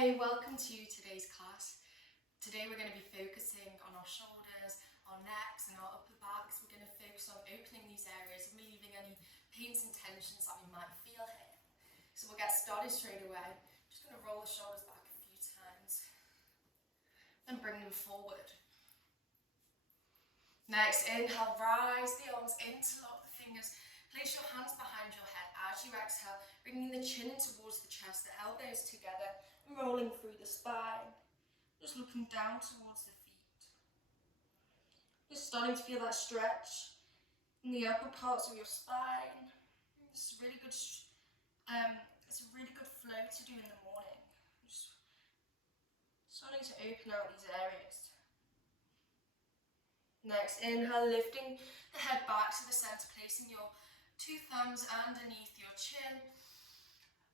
Hey, welcome to today's class. Today we're going to be focusing on our shoulders, our necks and our upper backs. We're going to focus on opening these areas and relieving any pains and tensions that we might feel here. So we'll get started straight away. Just going to roll the shoulders back a few times. Then bring them forward. Next, inhale, rise the arms, interlock the fingers. Place your hands behind your head as you exhale, bringing the chin in towards the chest, the elbows together, and rolling through the spine. Just looking down towards the feet. Just starting to feel that stretch in the upper parts of your spine. It's a really good flow to do in the morning. Just starting to open out these areas. Next, inhale, lifting the head back to the center, placing your two thumbs underneath your chin.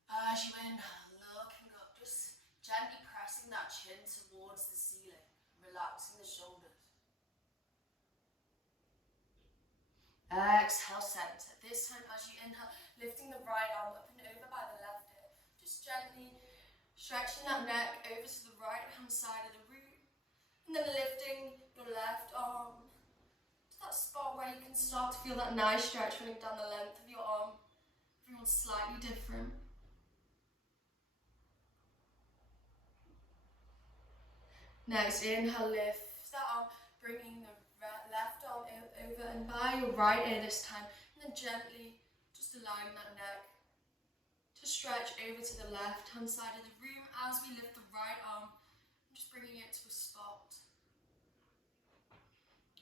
As you inhale, looking up, just gently pressing that chin towards the ceiling, relaxing the shoulders. Exhale, center. This time as you inhale, lifting the right arm up and over by the left hip. Just gently stretching that neck over to the right hand side of the root. And then lifting your left arm to that spot where you can start to feel that nice stretch running down the length of your arm. Everyone's slightly different. Next, inhale, lift that arm, bringing the left arm over and by your right ear this time. And then gently just allowing that neck to stretch over to the left hand side of the room as we lift the right arm. Just bringing it to a spot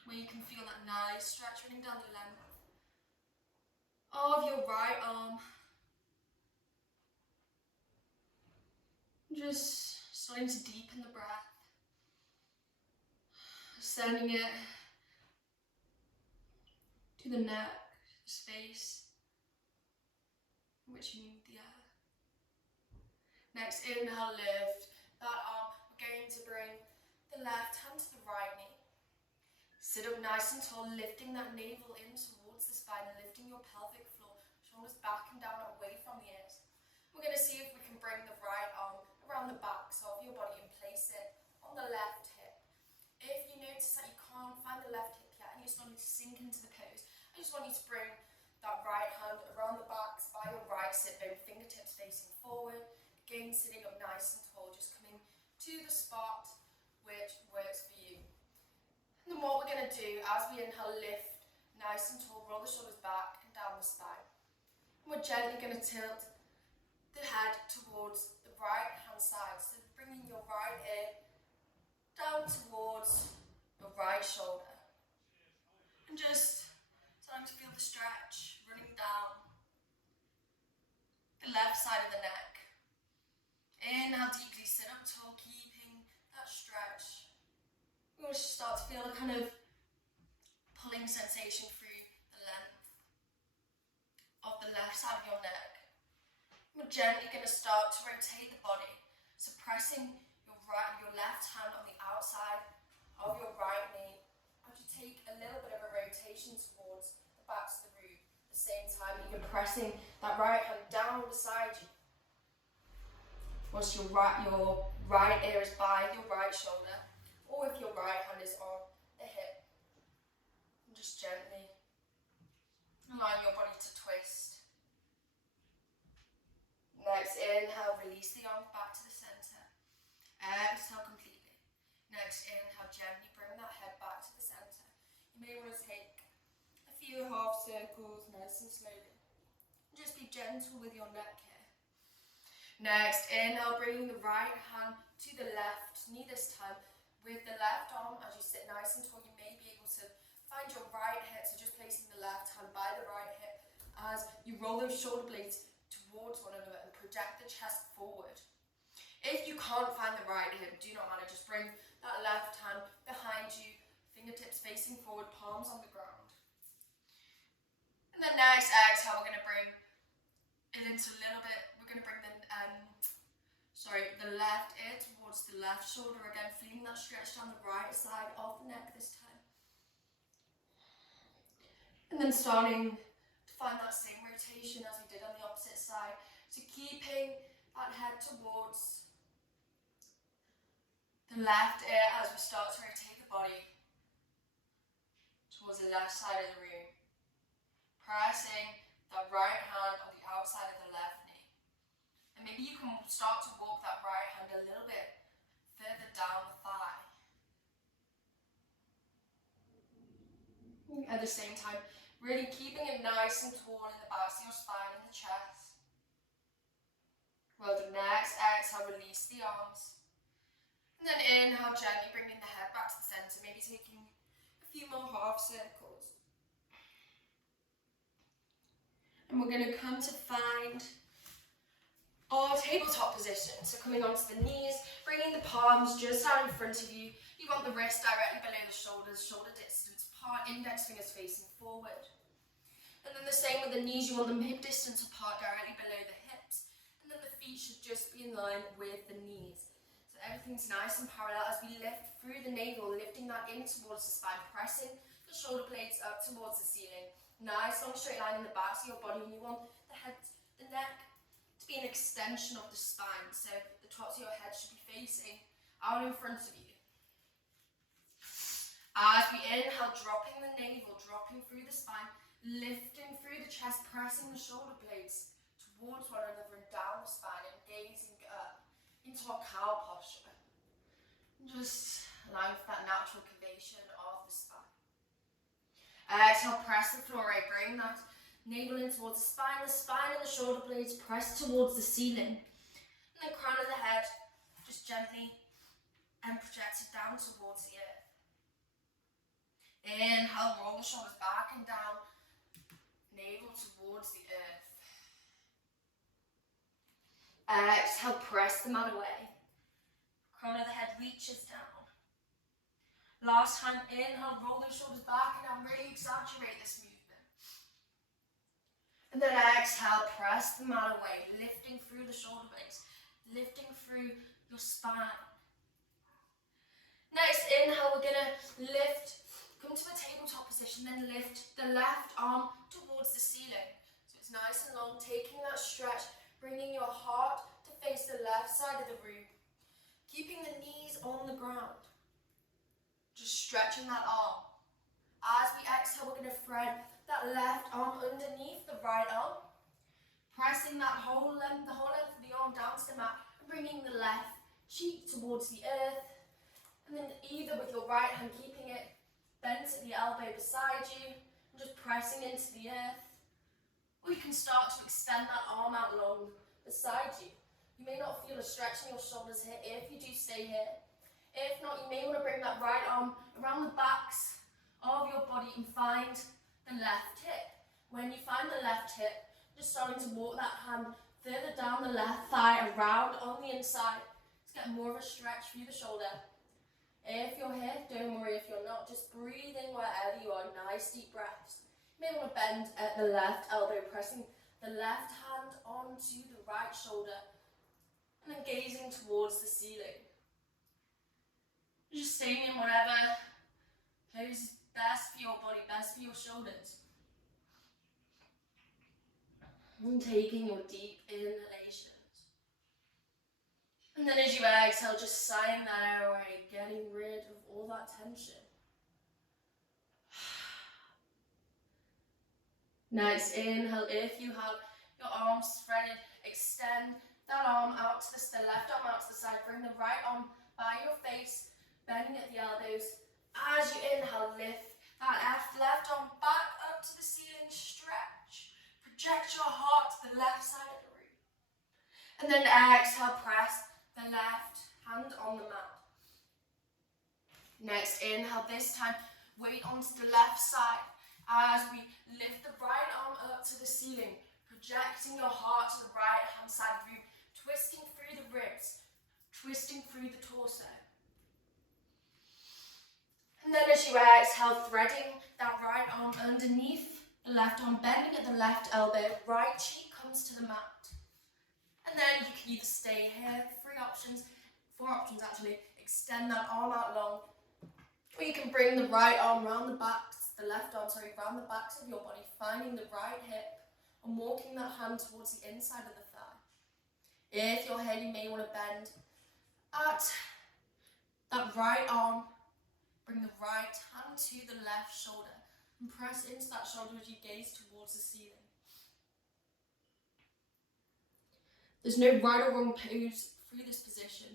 where you can feel that nice stretch running down the length of your right arm. Just starting to deepen the breath, sending it to the neck, the space in which you need the air. Next, inhale, lift that arm. We're going to bring the left hand to the right knee. Sit up nice and tall, lifting that navel in towards the spine and lifting your pelvic floor, shoulders back and down away from the ears. We're going to see if we can bring the right arm around the back of your body and place it on the left hip. If you notice that you can't find the left hip yet and you're starting to sink into the pose, I just want you to bring that right hand around the back by your right sit bone, fingertips facing forward. Again, sitting up nice and tall, just coming to the spot which works for you. And then what we're going to do as we inhale, lift nice and tall, roll the shoulders back and down the spine. And we're gently going to tilt the head towards the right hand side, so bringing your right ear down towards your right shoulder. And just starting to feel the stretch running down the left side of the neck. Inhale deeply, sit up tall, keeping that stretch. You're going to start to feel a kind of pulling sensation through the length of the left side of your neck. We're gently going to start to rotate the body, suppressing your left hand on the outside of your right knee as you take a little bit of a rotation towards the backs of the root. At the same time, you're pressing that right hand down beside you. Once your right ear is by your right shoulder, or if your right hand is on the hip, and just gently allowing your body to twist. Next, inhale, release the arms back to the center. Exhale completely. Next, inhale, gently bring that head back to the center. You may want to take a few half circles, nice and slowly. Just be gentle with your neck here. Next, inhale, bringing the right hand to the left knee this time. With the left arm, as you sit nice and tall, you may be able to find your right hip, so just placing the left hand by the right hip as you roll those shoulder blades towards one another and project the chest forward. If you can't find the right hip, do not matter, just bring that left hand behind you, fingertips facing forward, palms on the ground. And then next, exhale, we're going to bring it into a little bit, we're going to bring the left ear towards the left shoulder again, feeling that stretch down the right side of the neck this time. And then starting to find that same rotation as we did on the opposite side. So keeping that head towards left ear as we start to rotate the body towards the left side of the room. Pressing that right hand on the outside of the left knee. And maybe you can start to walk that right hand a little bit further down the thigh. At the same time, really keeping it nice and tall in the backs of your spine and the chest. Well done. Next, exhale, release the arms. And then inhale, gently bringing the head back to the center, maybe taking a few more half circles. And we're going to come to find our tabletop position. So coming onto the knees, bringing the palms just out in front of you. You want the wrist directly below the shoulders, shoulder distance apart, index fingers facing forward. And then the same with the knees, you want them hip distance apart, directly below the hips. And then the feet should just be in line with the knees. So everything's nice and parallel as we lift through the navel, lifting that in towards the spine, pressing the shoulder blades up towards the ceiling. Nice long straight line in the backs of your body, and you want the head, the neck to be an extension of the spine. So the tops of your head should be facing out in front of you. As we inhale, dropping the navel, dropping through the spine, lifting through the chest, pressing the shoulder blades towards one another and down the spine and gazing up into our cow posture. Just allowing for that natural curvature of the spine. Exhale, press the floor, right? Bring that navel in towards the spine and the shoulder blades press towards the ceiling. And then crown of the head, just gently and project it down towards the earth. Inhale, roll the shoulders back and down, navel towards the earth. Exhale, press the mat away. Crown of the head reaches down. Last time, inhale, roll those shoulders back and down, really exaggerate this movement. And then exhale, press the mat away, lifting through the shoulder blades, lifting through your spine. Next, inhale, we're going to lift. Come to a tabletop position, then lift the left arm towards the ceiling. So it's nice and long, taking that stretch, bringing your heart to face the left side of the room. Keeping the knees on the ground. Just stretching that arm. As we exhale, we're going to thread that left arm underneath the right arm. Pressing that whole length, the whole length of the arm down to the mat, and bringing the left cheek towards the earth. And then either with your right hand, keeping it bent at the elbow beside you, and just pressing into the earth. Or you can start to extend that arm out long beside you. You may not feel a stretch in your shoulders here if you do stay here. If not, you may want to bring that right arm around the backs of your body and find the left hip. When you find the left hip, just starting to walk that hand further down the left thigh, around on the inside, to get more of a stretch through the shoulder. If you're here, don't worry if you're not, just breathing wherever you are, nice deep breaths. You may want to bend at the left elbow, pressing the left hand onto the right shoulder, and then gazing towards the ceiling. Just staying in whatever pose is best for your body, best for your shoulders. And taking your deep inhalations. And then as you exhale, just sighing that air away, getting rid of all that tension. Nice inhale. If you have your arms spreaded, extend that arm out to the left arm out to the side. Bring the right arm by your face, bending at the elbows. As you inhale, lift that left arm back up to the ceiling, stretch. Project your heart to the left side of the room. And then exhale, press the left hand on the mat. Next, inhale, this time, weight onto the left side as we lift the right arm up to the ceiling, projecting your heart to the right hand side of the room, twisting through the ribs, twisting through the torso. And then as you exhale, threading that right arm underneath the left arm, bending at the left elbow, right cheek comes to the mat. And then you can either stay here, four options actually, extend that arm out long, or you can bring the right arm round the backs, round the backs of your body, finding the right hip and walking that hand towards the inside of the thigh. If you're here, you may want to bend at that right arm, bring the right hand to the left shoulder and press into that shoulder as you gaze towards the ceiling. There's no right or wrong pose through this position.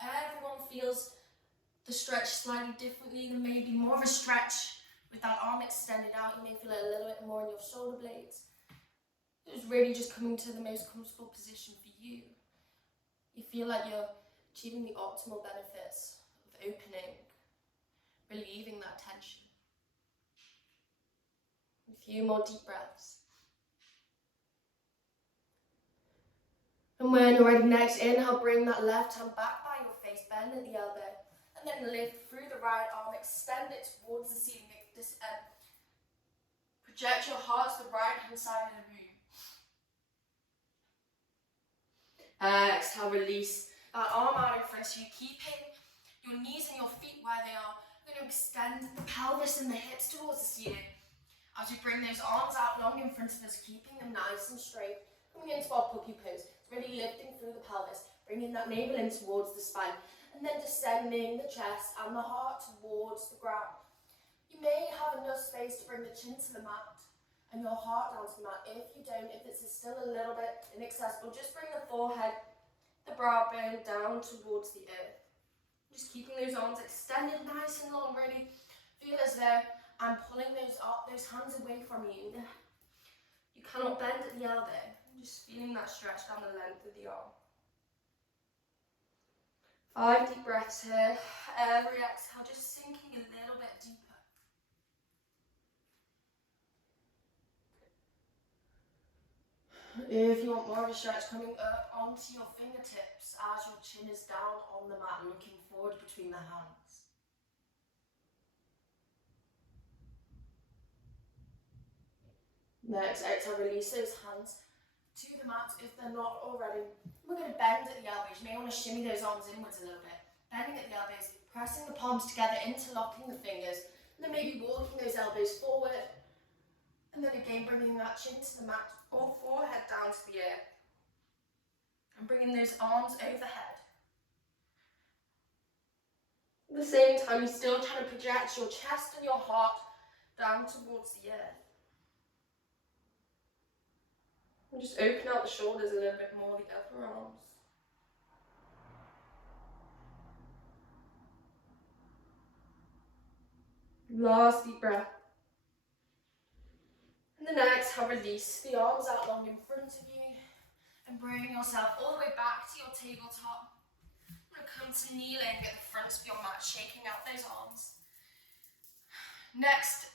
Everyone feels the stretch slightly differently. There may be more of a stretch with that arm extended out. You may feel it a little bit more in your shoulder blades. It's really just coming to the most comfortable position for you. You feel like you're achieving the optimal benefits of opening, relieving that tension. A few more deep breaths. And when you're ready, next inhale, bring that left hand back by your face, bend at the elbow, and then lift through the right arm, extend it towards the ceiling. Project your heart to the right hand side of the room. Exhale, release that arm out in front of you, keeping your knees and your feet where they are. We're going to extend the pelvis and the hips towards the ceiling. As we bring those arms out long in front of us, keeping them nice and straight. Coming into our puppy pose, really lifting through the pelvis, bringing that navel in towards the spine, and then descending the chest and the heart towards the ground. You may have enough space to bring the chin to the mat and your heart down to the mat. If you don't, if it's still a little bit inaccessible, just bring the forehead, the brow bone down towards the earth. Just keeping those arms extended nice and long, really feel as though I'm pulling those hands away from you. You cannot bend at the elbow. Just feeling that stretch down the length of the arm. 5 deep breaths here. Every exhale, just sinking a little bit deeper. If you want more of a stretch, coming up onto your fingertips as your chin is down on the mat, looking forward between the hands. Next, exhale, release those hands to the mat if they're not already. We're going to bend at the elbows. You may want to shimmy those arms inwards a little bit. Bending at the elbows, pressing the palms together, interlocking the fingers, and then maybe walking those elbows forward. And then again, bringing that chin to the mat or forehead down to the earth. And bringing those arms overhead. At the same time, you're still trying to project your chest and your heart down towards the earth. And just open out the shoulders a little bit more, the upper arms. Last deep breath. And then exhale, release the arms out long in front of you and bring yourself all the way back to your tabletop. I'm going to come to kneeling at the front of your mat, shaking out those arms. Next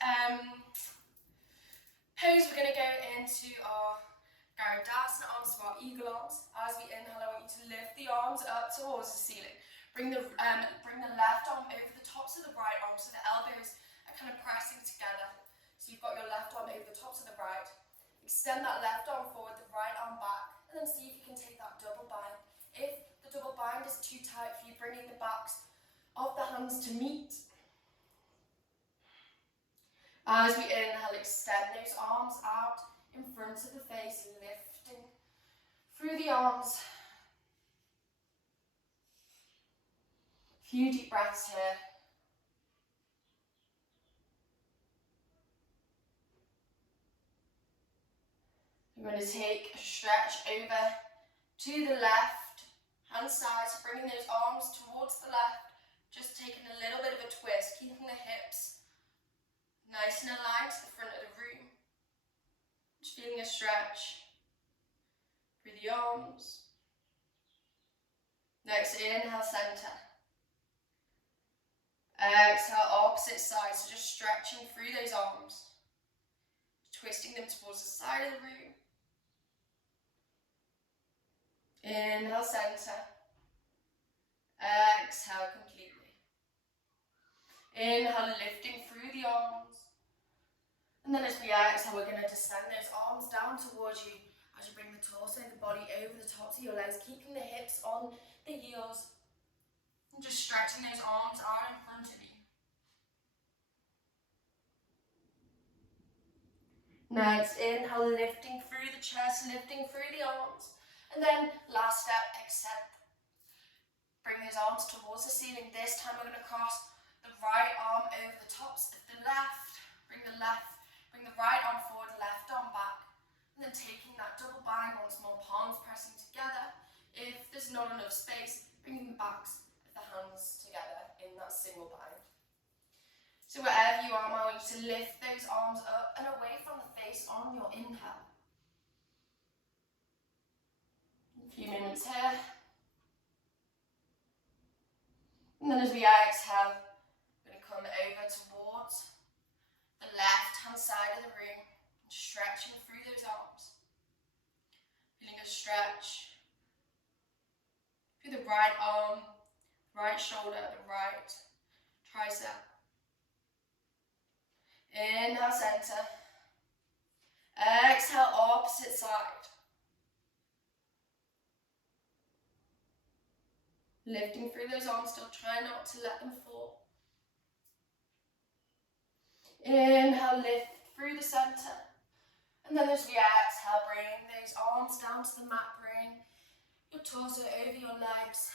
pose, we're going to go into our Garudasana arms to our eagle arms. As we inhale, I want you to lift the arms up towards the ceiling. Bring the left arm over the tops of the right arm so the elbows are kind of pressing together. So you've got your left arm over the tops of the right. Extend that left arm forward, the right arm back, and then see if you can take that double bind. If the double bind is too tight for you, bringing the backs of the hands to meet. As we inhale, extend those arms out in front of the face, lifting through the arms. A few deep breaths here. We're going to take a stretch over to the left hand side, so bringing those arms towards the left, just taking a little bit of a twist, keeping the hips nice and aligned to the front of the room. Just feeling a stretch through the arms. Next, inhale, center. Exhale, opposite side, so just stretching through those arms. Twisting them towards the side of the room. Inhale, center. Exhale completely. Inhale, lifting through the arms. And then as we exhale, we're going to descend those arms down towards you as you bring the torso and the body over the tops of your legs, keeping the hips on the heels. And just stretching those arms out in front of you. Next, inhale, lifting through the chest, lifting through the arms. And then last step, Bring those arms towards the ceiling. This time we're going to cross the right arm over the tops of the left. Bring the right arm forward, left arm back. And then taking that double bind once more, palms pressing together. If there's not enough space, bringing the backs of the hands together in that single bind. So wherever you are, I want you to lift those arms up and away from the face on your inhale. A few minutes here. And then as we exhale, we're going to come over towards the left-hand side of the room, stretching through those arms. Feeling a stretch through the right arm, right shoulder, the right tricep. Inhale, center. Exhale, opposite side. Lifting through those arms, still try not to let them fall. Inhale, lift through the center. And then as we exhale, bring those arms down to the mat, bring your torso over your legs,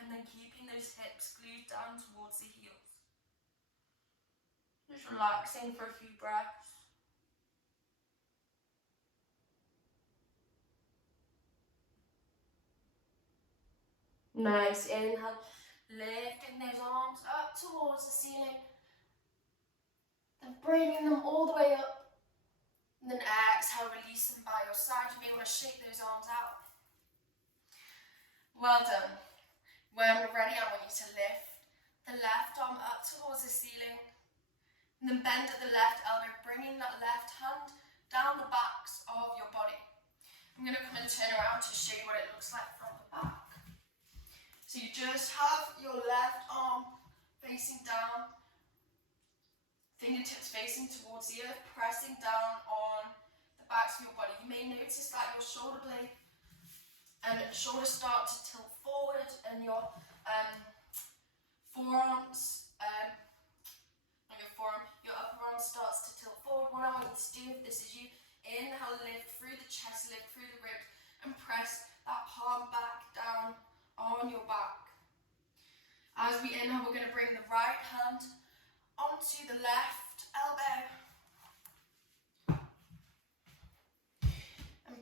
and then keeping those hips glued down towards the heels. Just relaxing for a few breaths. Nice, inhale, lifting those arms up towards the ceiling, then bringing them all the way up, and then exhale, release them by your side. You may want to shake those arms out. Well done. When we're ready, I want you to lift the left arm up towards the ceiling, and then bend at the left elbow, bringing that left hand down the backs of your body. I'm going to come and turn around to show you what it looks like from the back. So you just have your left arm facing down, fingertips facing towards the earth, pressing down on the backs of your body. You may notice that your shoulder blade and shoulders start to tilt forward, and your your upper arm starts to tilt forward. What I want you to do with this is you inhale, lift through the chest, lift through the ribs, and press that palm back down on your back. As we inhale, we're going to bring the right hand onto the left elbow and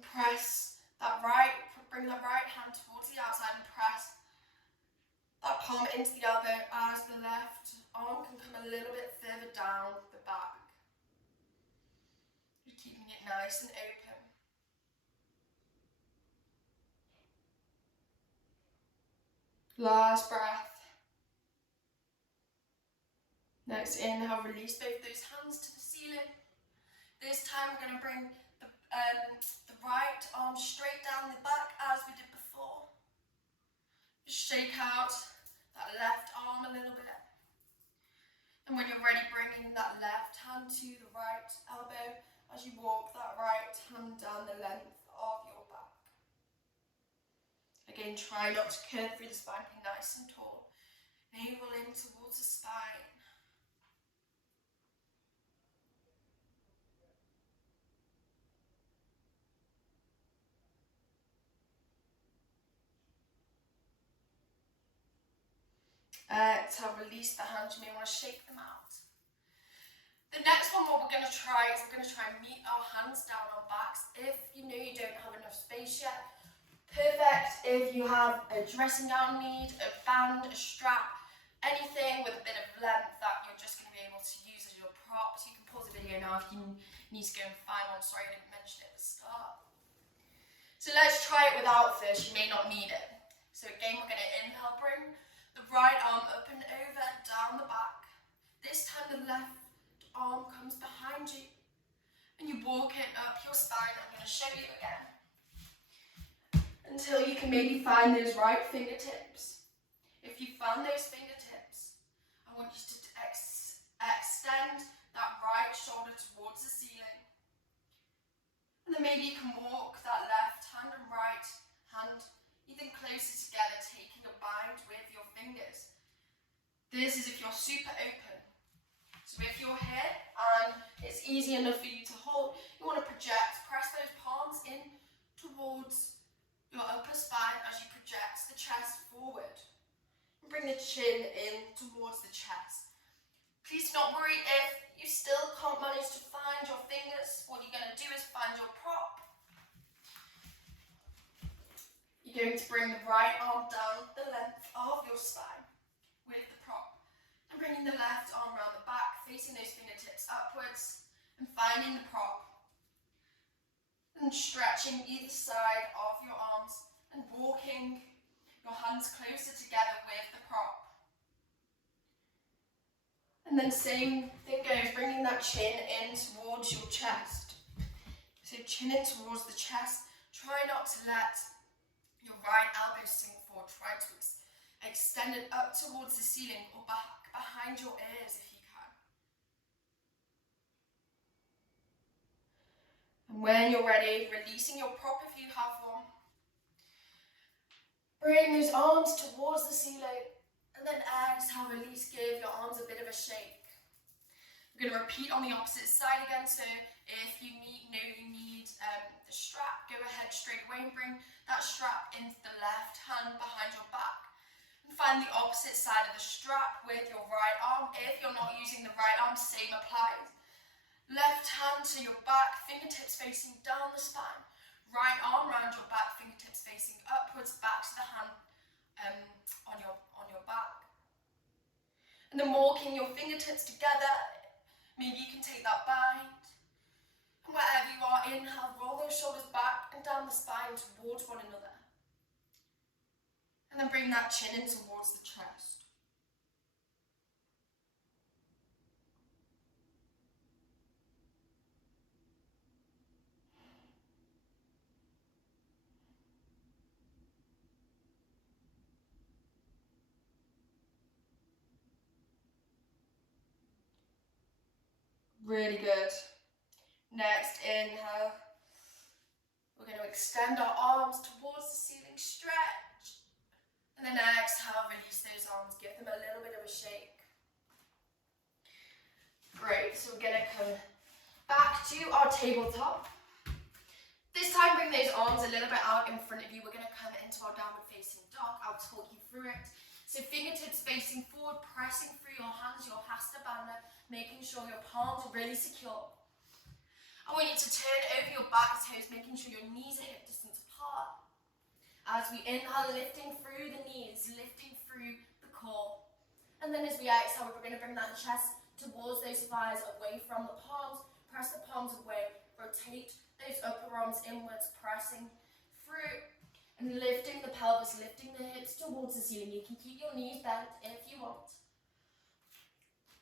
bring that right hand towards the outside and press that palm into the elbow as the left arm can come a little bit further down the back. You're keeping it nice and open. Last breath. Next inhale, release both those hands to the ceiling. This time we're going to bring the right arm straight down the back as we did before. Just shake out that left arm a little bit. And when you're ready, bringing that left hand to the right elbow as you walk that right hand down the length of your back. Again, try not to curve through the spine, be nice and tall. Navel in towards the spine. Exhale, release the hands. You may want to shake them out. The next one, what we're going to try is we're going to try and meet our hands down our backs. If you know you don't have enough space yet, perfect. If you have a dressing gown need, a band, a strap, anything with a bit of length that you're just going to be able to use as your props. You can pause the video now if you need to go and find one. Sorry, I didn't mention it at the start. So let's try it without first. You may not need it. So again, we're going to inhale, bring the right arm up and over, down the back. This time the left arm comes behind you and you walk it up your spine. I'm going to show you again until you can maybe find those right fingertips. If you found those fingertips, I want you to extend that right shoulder towards the ceiling, and then maybe you can walk that left hand and right hand even closer together, taking a bind with your fingers. This is if you're super open. So if you're here and it's easy enough for you to hold, you want to project, press those palms in towards your upper spine as you project the chest forward. bring the chin in towards the chest. Please do not worry if you still can't manage to find your fingers. What you're going to do is find your prop. You're going to bring the right arm down the length of your spine with the prop. And bringing the left arm around the back, facing those fingertips upwards and finding the prop. And stretching either side of your arms and walking your hands closer together with the prop. And then same thing goes, bringing that chin in towards your chest. So chin in towards the chest. Try not to let your right elbow sink forward. Try to extend it up towards the ceiling or back behind your ears if you can. And when you're ready, releasing your prop if you have one. Bring those arms towards the ceiling. And then exhale, release, give your arms a bit of a shake. We're going to repeat on the opposite side again. So if you know you need the strap, go ahead straight away and bring that strap into the left hand behind your back. And find the opposite side of the strap with your right arm. If you're not using the right arm, same applies. Left hand to your back, fingertips facing down the spine. Right arm around your back, fingertips facing upwards, back to the hand on your back. And then walking your fingertips together. Maybe you can take that bind. And wherever you are, inhale, roll those shoulders back and down the spine towards one another. And then bring that chin in towards the chest. Really good. Next, inhale. We're going to extend our arms towards the ceiling, stretch. And then exhale, release those arms, give them a little bit of a shake. Great, so we're going to come back to our tabletop. This time, bring those arms a little bit out in front of you. We're going to come into our downward facing dog. I'll talk you through it. So fingertips facing forward, pressing through your hands, your hasta bandha, making sure your palms are really secure. I want you to turn over your back toes, making sure your knees are hip distance apart. As we inhale, lifting through the knees, lifting through the core. And then as we exhale, we're going to bring that chest towards those thighs, away from the palms. Press the palms away, rotate those upper arms inwards, pressing through. And lifting the pelvis, lifting the hips towards the ceiling. You can keep your knees bent if you want.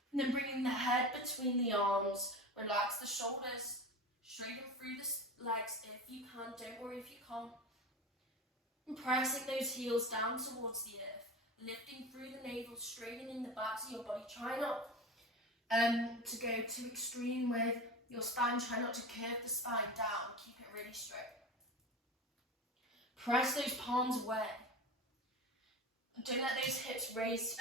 And then bringing the head between the arms. Relax the shoulders. Straighten through the legs if you can. Don't worry if you can't. And pressing those heels down towards the earth. Lifting through the navel, straightening the backs of your body. Try not to go too extreme with your spine. Try not to curve the spine down. Keep it really straight. Press those palms away. Don't let those hips raise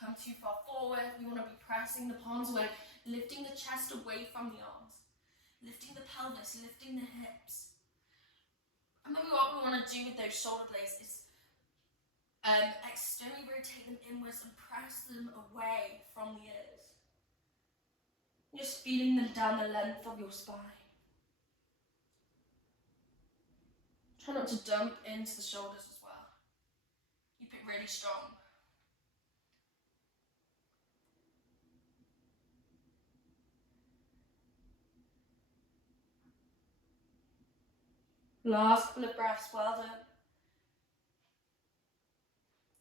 come too far forward. We want to be pressing the palms away, lifting the chest away from the arms, lifting the pelvis, lifting the hips. And then what we want to do with those shoulder blades is externally rotate them inwards and press them away from the ears. Just feeling them down the length of your spine. Try not to dump into the shoulders as well. Keep it really strong. Last couple of breaths, well done.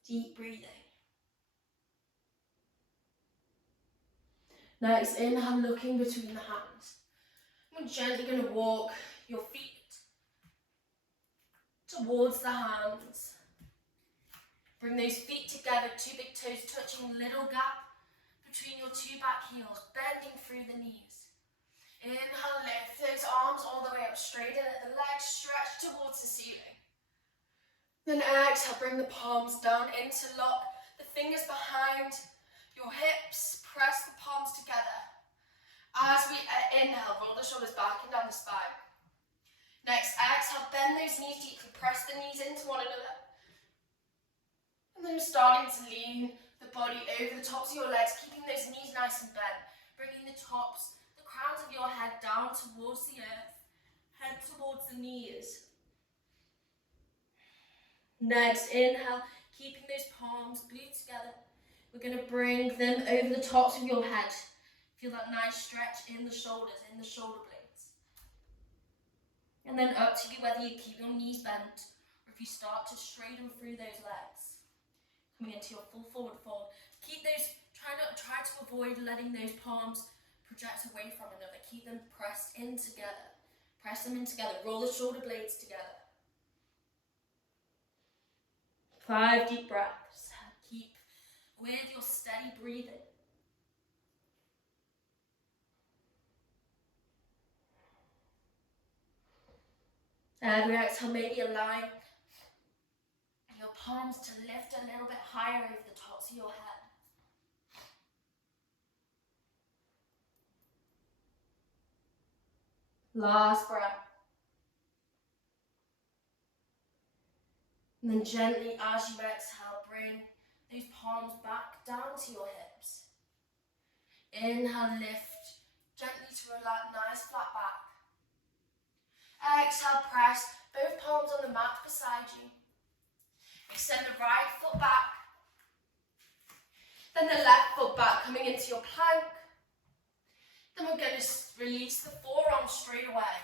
Deep breathing. Next, inhale, looking between the hands. We're gently going to walk your feet towards the hands. Bring those feet together, two big toes touching, little gap between your two back heels, bending through the knees. Inhale, lift those arms all the way up, straighten at the legs, stretch towards the ceiling. Then exhale, bring the palms down, interlock the fingers behind your hips, press the palms together. As we inhale, roll the shoulders back and down the spine. Next, exhale, bend those knees deeply, press the knees into one another. And then you're starting to lean the body over the tops of your legs, keeping those knees nice and bent, bringing the crowns of your head down towards the earth, head towards the knees. Next, inhale, keeping those palms glued together. We're going to bring them over the tops of your head. Feel that nice stretch in the shoulders, in the shoulder blades. And then up to you whether you keep your knees bent or if you start to straighten through those legs. Coming into your full forward fold. Keep those, try to avoid letting those palms project away from another. Keep them pressed in together. Press them in together. Roll the shoulder blades together. 5 deep breaths. Keep with your steady breathing. Every exhale, maybe allowing your palms to lift a little bit higher over the tops of your head. Last breath. And then gently, as you exhale, bring those palms back down to your hips. Inhale, lift gently to a nice flat back. Exhale, press both palms on the mat beside you. Extend the right foot back. Then the left foot back, coming into your plank. Then we're going to release the forearms straight away.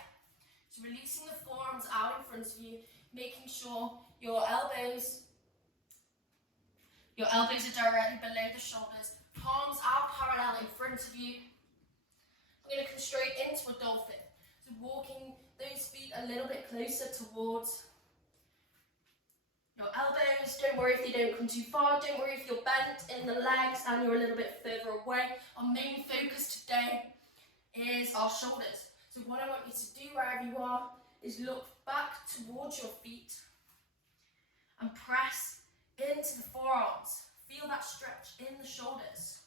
So releasing the forearms out in front of you, making sure your elbows are directly below the shoulders. Palms are parallel in front of you. We're going to come straight into a dolphin. So walking those feet a little bit closer towards your elbows. Don't worry if they don't come too far. Don't worry if you're bent in the legs and you're a little bit further away. Our main focus today is our shoulders. So what I want you to do wherever you are is look back towards your feet and press into the forearms. Feel that stretch in the shoulders,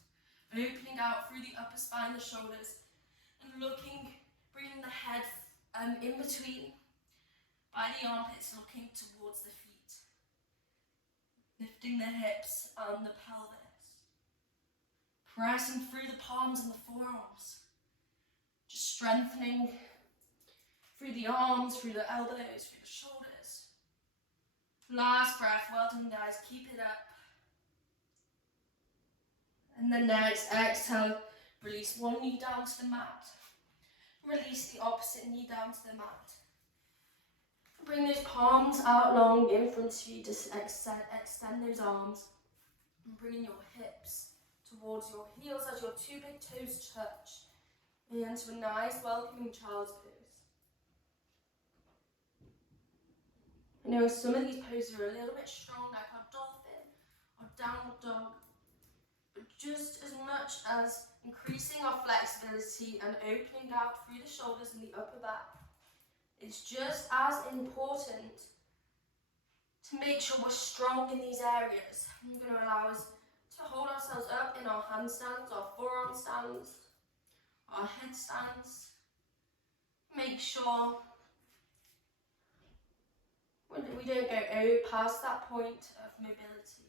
opening out through the upper spine, the shoulders, and looking, bringing the head in between by the armpits, looking towards the feet, lifting the hips and the pelvis, pressing through the palms and the forearms, just strengthening through the arms, through the elbows, through the shoulders. Last breath. Well done, guys. Keep it up. And then next, exhale, release one knee down to the mat. Release the opposite knee down to the mat. Bring those palms out long in front of you. Just extend those arms. And bring your hips towards your heels as your 2 big toes touch. Into a nice welcoming child's pose. I know some of these poses are a little bit strong, like our dolphin or downward dog, but just as much as increasing our flexibility and opening out through the shoulders and the upper back, it's just as important to make sure we're strong in these areas. I'm going to allow us to hold ourselves up in our handstands, our forearm stands, our headstands. Make sure we don't go past that point of mobility.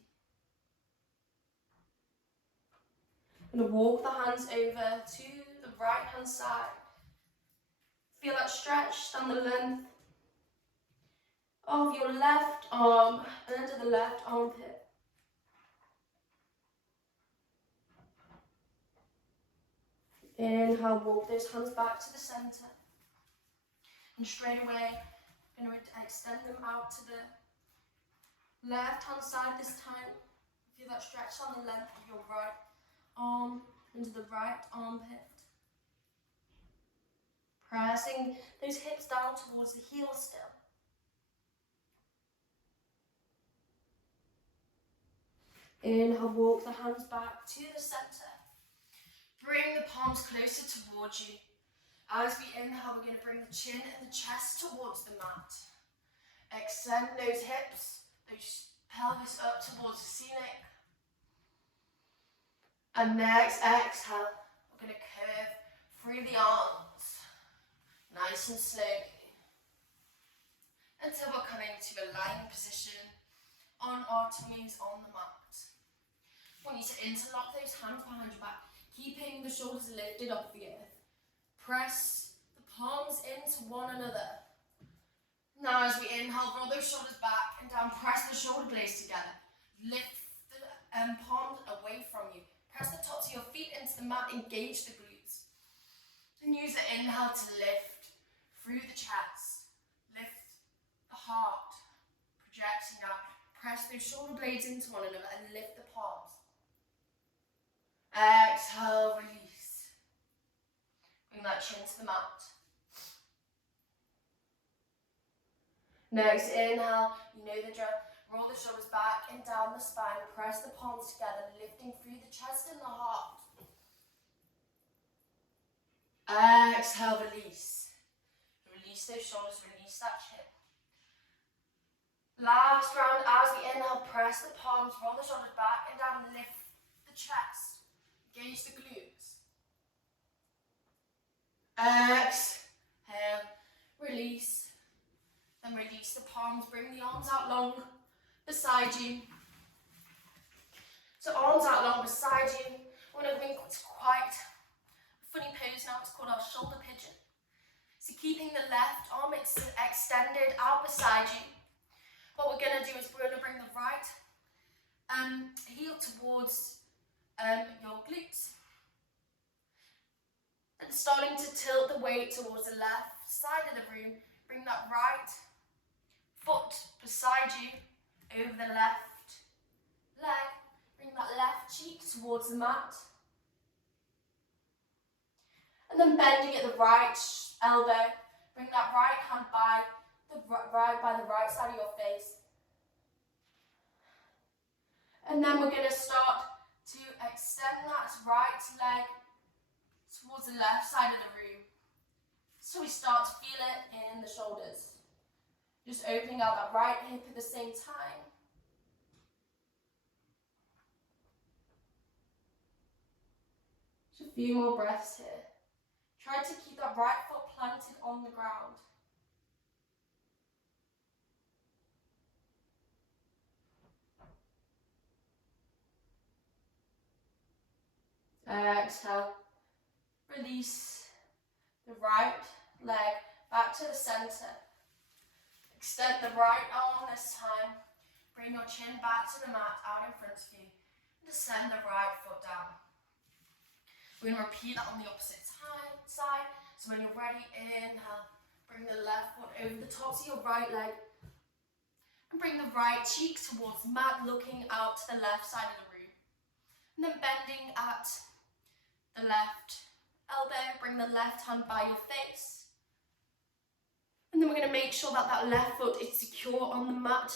I'm going to walk the hands over to the right hand side. Feel that stretch down the length of your left arm and under the left armpit. Inhale, walk those hands back to the centre. And straight away, I'm going to extend them out to the left hand side this time. Feel that stretch on the length of your right arm into the right armpit. Pressing those hips down towards the heels still. Inhale, walk the hands back to the centre. Bring the palms closer towards you. As we inhale, we're going to bring the chin and the chest towards the mat. Extend those hips, those pelvis up towards the ceiling. And next, exhale, we're going to curve through the arms, nice and slowly, until we're coming to a lying position on our tummies on the mat. I want you to interlock those hands behind your back, keeping the shoulders lifted off the earth. Press the palms into one another. Now as we inhale, roll those shoulders back and down, press the shoulder blades together. Lift the palms away from you. Press the tops of your feet into the mat, engage the glutes. And use the inhale to lift through the chest. Lift the heart, projecting out. Press those shoulder blades into one another and lift the palms. Exhale, release. Bring that chin to the mat. Next, inhale, you know the drill. Roll the shoulders back and down the spine. Press the palms together, lifting through the chest and the heart. Exhale, release. Release those shoulders, release that chin. Last round, as we inhale, press the palms, roll the shoulders back and down, lift the chest. Engage the glutes. Exhale, release. Then release the palms, bring the arms out long beside you. So arms out long beside you. We're going to bring it's quite a funny pose now, it's called our shoulder pigeon. So keeping the left arm extended out beside you. What we're going to do is we're going to bring the right heel towards your glutes. And starting to tilt the weight towards the left side of the room, bring that right foot beside you over the left leg. Bring that left cheek towards the mat. And then bending at the right elbow. Bring that right hand by the right side of your face. And then we're going to start to extend that right leg towards the left side of the room. So we start to feel it in the shoulders. Just opening out that right hip at the same time. Just a few more breaths here. Try to keep that right foot planted on the ground. Exhale. Release the right leg back to the center. Extend the right arm this time. Bring your chin back to the mat, out in front of you. Descend the right foot down. We're going to repeat that on the opposite side. So when you're ready, inhale. Bring the left foot over the tops of your right leg. And bring the right cheek towards the mat, looking out to the left side of the room. And then bending at the left elbow. Bring the left hand by your face. And then we're going to make sure that that left foot is secure on the mat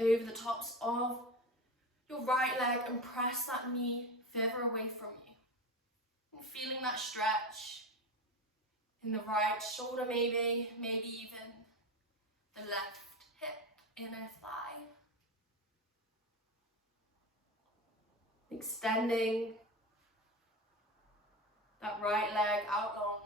over the tops of your right leg and press that knee further away from you. And feeling that stretch in the right shoulder maybe even the left hip, inner thigh. Extending that right leg out long.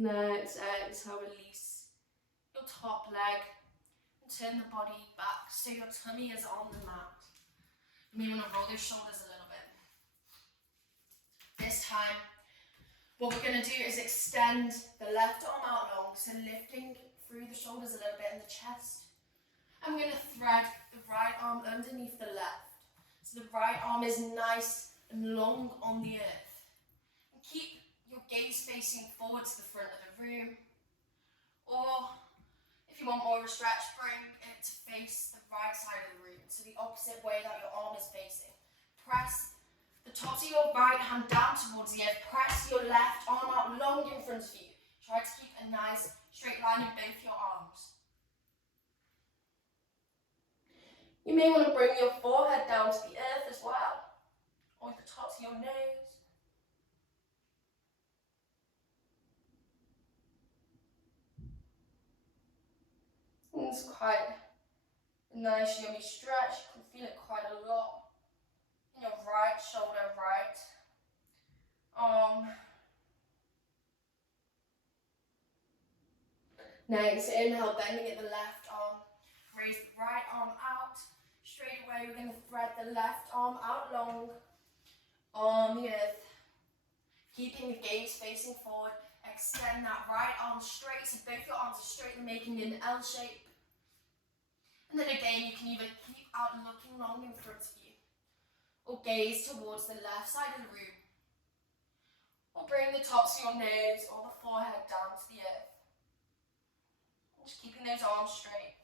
Next, exhale, release your top leg and turn the body back so your tummy is on the mat. You may want to roll your shoulders a little bit. This time, what we're going to do is extend the left arm out long, so lifting through the shoulders a little bit in the chest. I'm going to thread the right arm underneath the left. So the right arm is nice and long on the earth. And keep your gaze facing forward to the front of the room. Or if you want more of a stretch, bring it to face the right side of the room, so the opposite way that your arm is facing. Press the tops of your right hand down towards the earth. Press your left arm out long in front of you. Try to keep a nice straight line in both your arms. You may want to bring your forehead down to the earth as well, or the tops of your nose. And it's quite a nice yummy stretch. You can feel it quite a lot in your right shoulder, right arm. Next, inhale, bending at the left arm. Raise the right arm out. Straight away, we're going to thread the left arm out long on the earth. Keeping the gaze facing forward. Extend that right arm straight, so both your arms are straight and making an L shape. And then again, you can either keep out looking long in front of you, or gaze towards the left side of the room, or bring the tops of your nose or the forehead down to the earth. Just keeping those arms straight.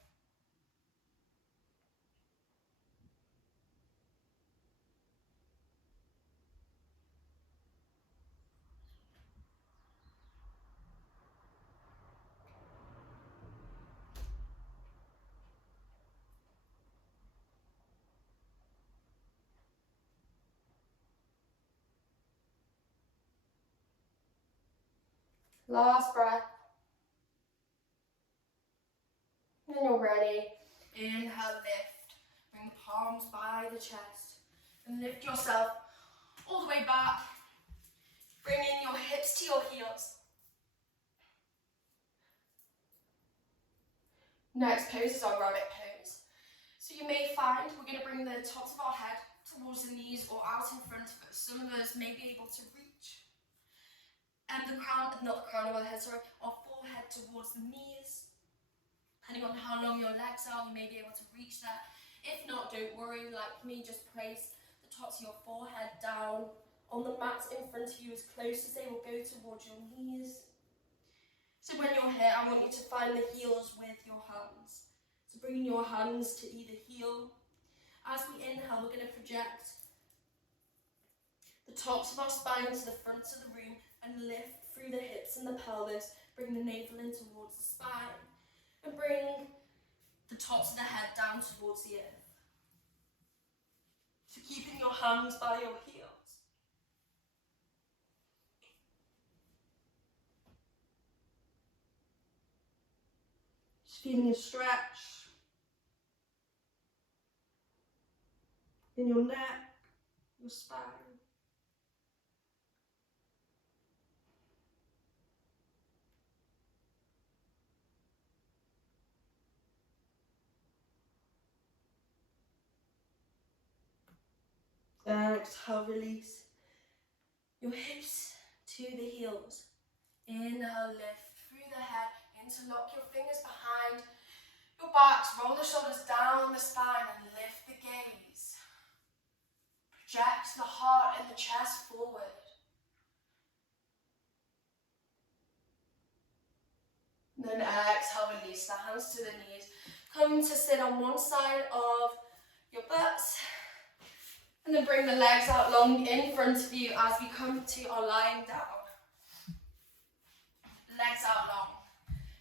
Last breath. When you're ready, inhale, lift. Bring the palms by the chest and lift yourself all the way back. Bring in your hips to your heels. Next pose is our rabbit pose. So you may find we're going to bring the tops of our head towards the knees or out in front of us. Some of us may be able to reach the crown, not the crown of our head, sorry, our forehead towards the knees. Depending on how long your legs are, you may be able to reach that. If not, don't worry, like me, just place the tops of your forehead down on the mat in front of you as close as they will go towards your knees. So when you're here, I want you to find the heels with your hands. So bringing your hands to either heel. As we inhale, we're going to project the tops of our spine to the front of the room and lift through the hips and the pelvis. Bring the navel in towards the spine and bring the tops of the head down towards the earth. So keeping your hands by your heels. Just feeling a stretch in your neck, your spine. Exhale, release your hips to the heels. Inhale, lift through the head, interlock your fingers behind your backs, roll the shoulders down the spine and lift the gaze. Project the heart and the chest forward. Then exhale, release the hands to the knees. Come to sit on one side of your butts. And then bring the legs out long in front of you as we come to our lying down. Legs out long.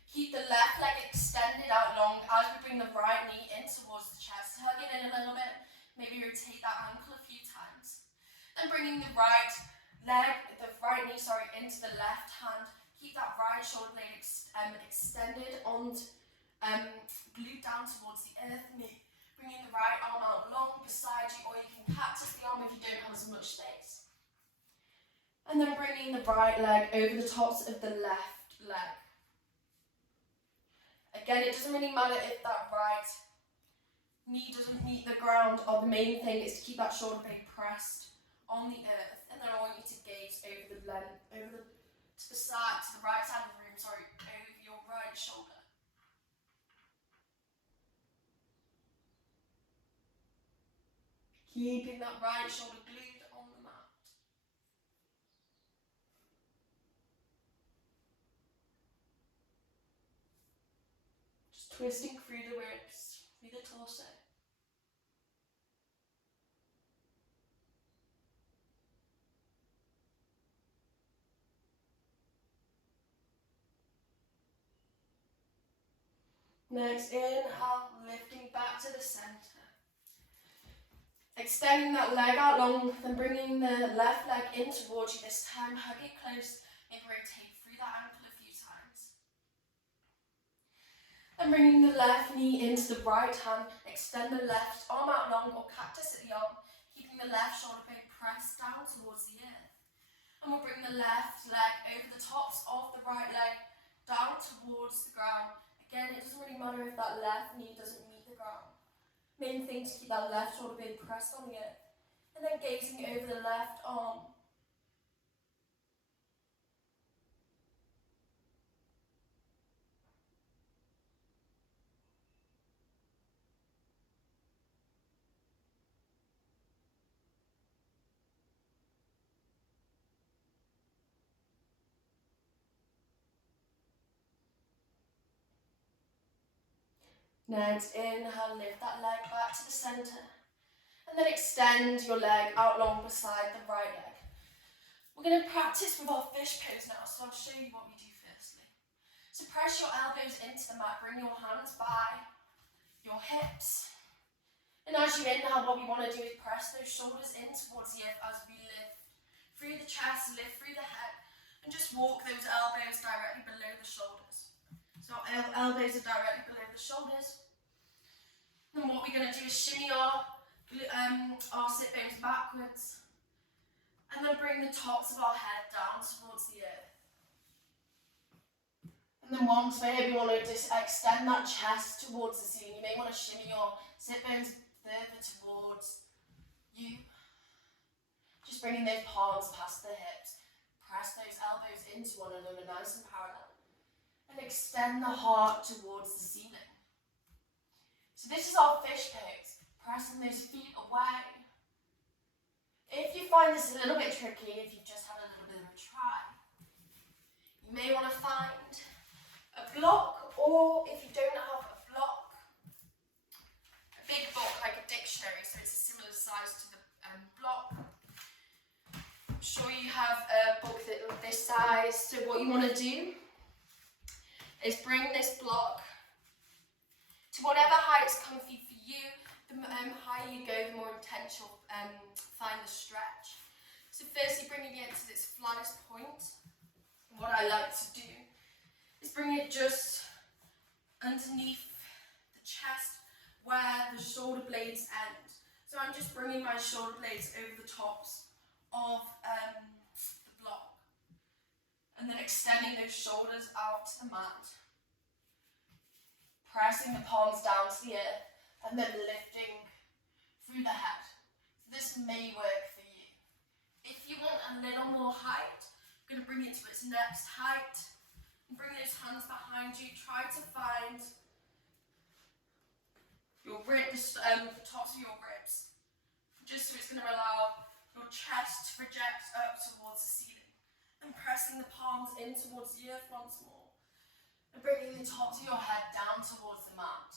Keep the left leg extended out long as we bring the right knee in towards the chest. Hug it in a little bit. Maybe rotate that ankle a few times. Then bringing the right knee, into the left hand. Keep that right shoulder blade extended and glued down towards the earth. Bringing the right arm out long beside you, or you can cactus the arm if you don't have as much space. And then bringing the right leg over the tops of the left leg. Again, it doesn't really matter if that right knee doesn't meet the ground, or the main thing is to keep that shoulder blade pressed on the earth. And then I want you to gaze over the right side of the room, over your right shoulder. Keeping that right shoulder glued on the mat. Just twisting through the ribs, through the torso. Next, inhale, lifting back to the center. Extending that leg out long, then bringing the left leg in towards you this time. Hug it close and rotate through that ankle a few times. And bringing the left knee into the right hand. Extend the left arm out long or cactus at the arm, keeping the left shoulder blade pressed down towards the earth. And we'll bring the left leg over the tops of the right leg down towards the ground. Again, it doesn't really matter if that left knee doesn't meet the ground. Main thing to keep that left shoulder blade pressed on the earth. And then gazing over the left arm. Next, inhale, lift that leg back to the centre. And then extend your leg out long beside the right leg. We're going to practice with our fish pose now, so I'll show you what we do firstly. So press your elbows into the mat, bring your hands by your hips. And as you inhale, what we want to do is press those shoulders in towards the earth as we lift through the chest, lift through the head, and just walk those elbows directly below the shoulders. So our elbows are directly below the shoulders. And what we're going to do is shimmy our sit bones backwards. And then bring the tops of our head down towards the earth. And then once we're here, we want to just extend that chest towards the ceiling. You may want to shimmy your sit bones further towards you. Just bringing those palms past the hips. Press those elbows into one another, nice and parallel. And extend the heart towards the ceiling. So this is our fish pose. Pressing those feet away. If you find this a little bit tricky, if you've just had a little bit of a try, you may want to find a block, or if you don't have a block, a big book like a dictionary, so it's a similar size to the block. I'm sure you have a book that this size. So what you want to do is bring this block to whatever height is comfy for you. The higher you go, the more intense you'll find the stretch. So firstly, bringing it to its flattest point. What I like to do is bring it just underneath the chest where the shoulder blades end. So I'm just bringing my shoulder blades over the tops of the block. And then extending those shoulders out to the mat. Pressing the palms down to the earth. And then lifting through the head. So this may work for you. If you want a little more height, I'm going to bring it to its next height. And bring those hands behind you. Try to find your ribs, the tops of your ribs. Just so it's going to allow your chest to project up towards the ceiling. And pressing the palms in towards the earth once more. And bringing the tops of your head down towards the mat.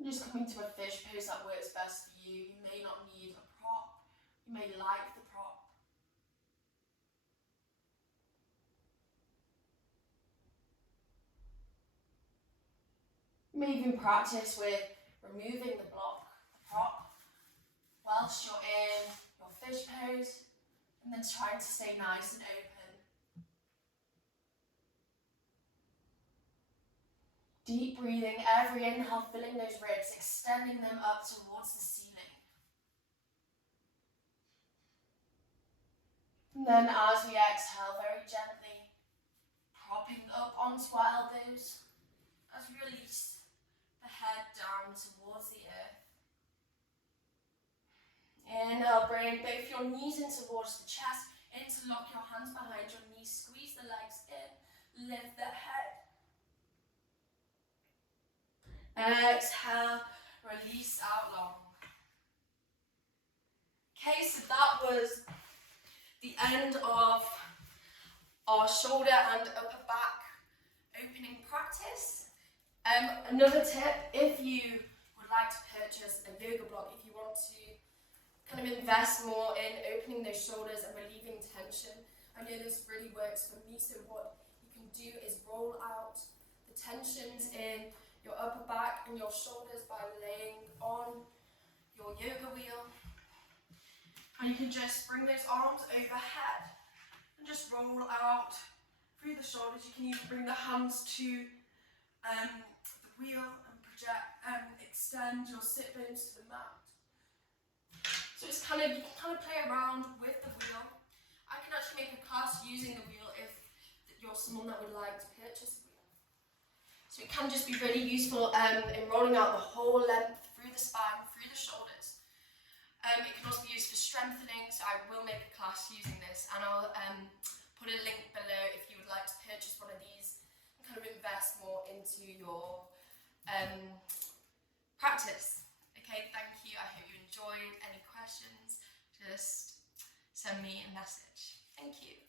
Just coming to a fish pose that works best for you. You may not need a prop. You may like the prop. You may even practice with removing the block, the prop, whilst you're in your fish pose, and then trying to stay nice and open. Deep breathing, every inhale filling those ribs, extending them up towards the ceiling. And then as we exhale, very gently propping up onto our elbows as we release the head down towards the earth. Inhale, bring both your knees in towards the chest, interlock your hands behind your knees, squeeze the legs in, lift the head. Exhale, release out long. Okay, so that was the end of our shoulder and upper back opening practice. Another tip, if you would like to purchase a yoga block, if you want to kind of invest more in opening those shoulders and relieving tension, I know this really works for me, so what you can do is roll out the tensions in your upper back and your shoulders by laying on your yoga wheel. And you can just bring those arms overhead and just roll out through the shoulders. You can even bring the hands to the wheel and project and extend your sit bones to the mat. So it's kind of, you can kind of play around with the wheel. I can actually make a class using the wheel if you're someone that would like to purchase a wheel. So it can just be really useful in rolling out the whole length through the spine, through the shoulders. It can also be used for strengthening, so I will make a class using this, and I'll put a link below if you would like to purchase one of these and kind of invest more into your practice. Okay, thank you. I hope you enjoyed. Any questions, just send me a message. Thank you.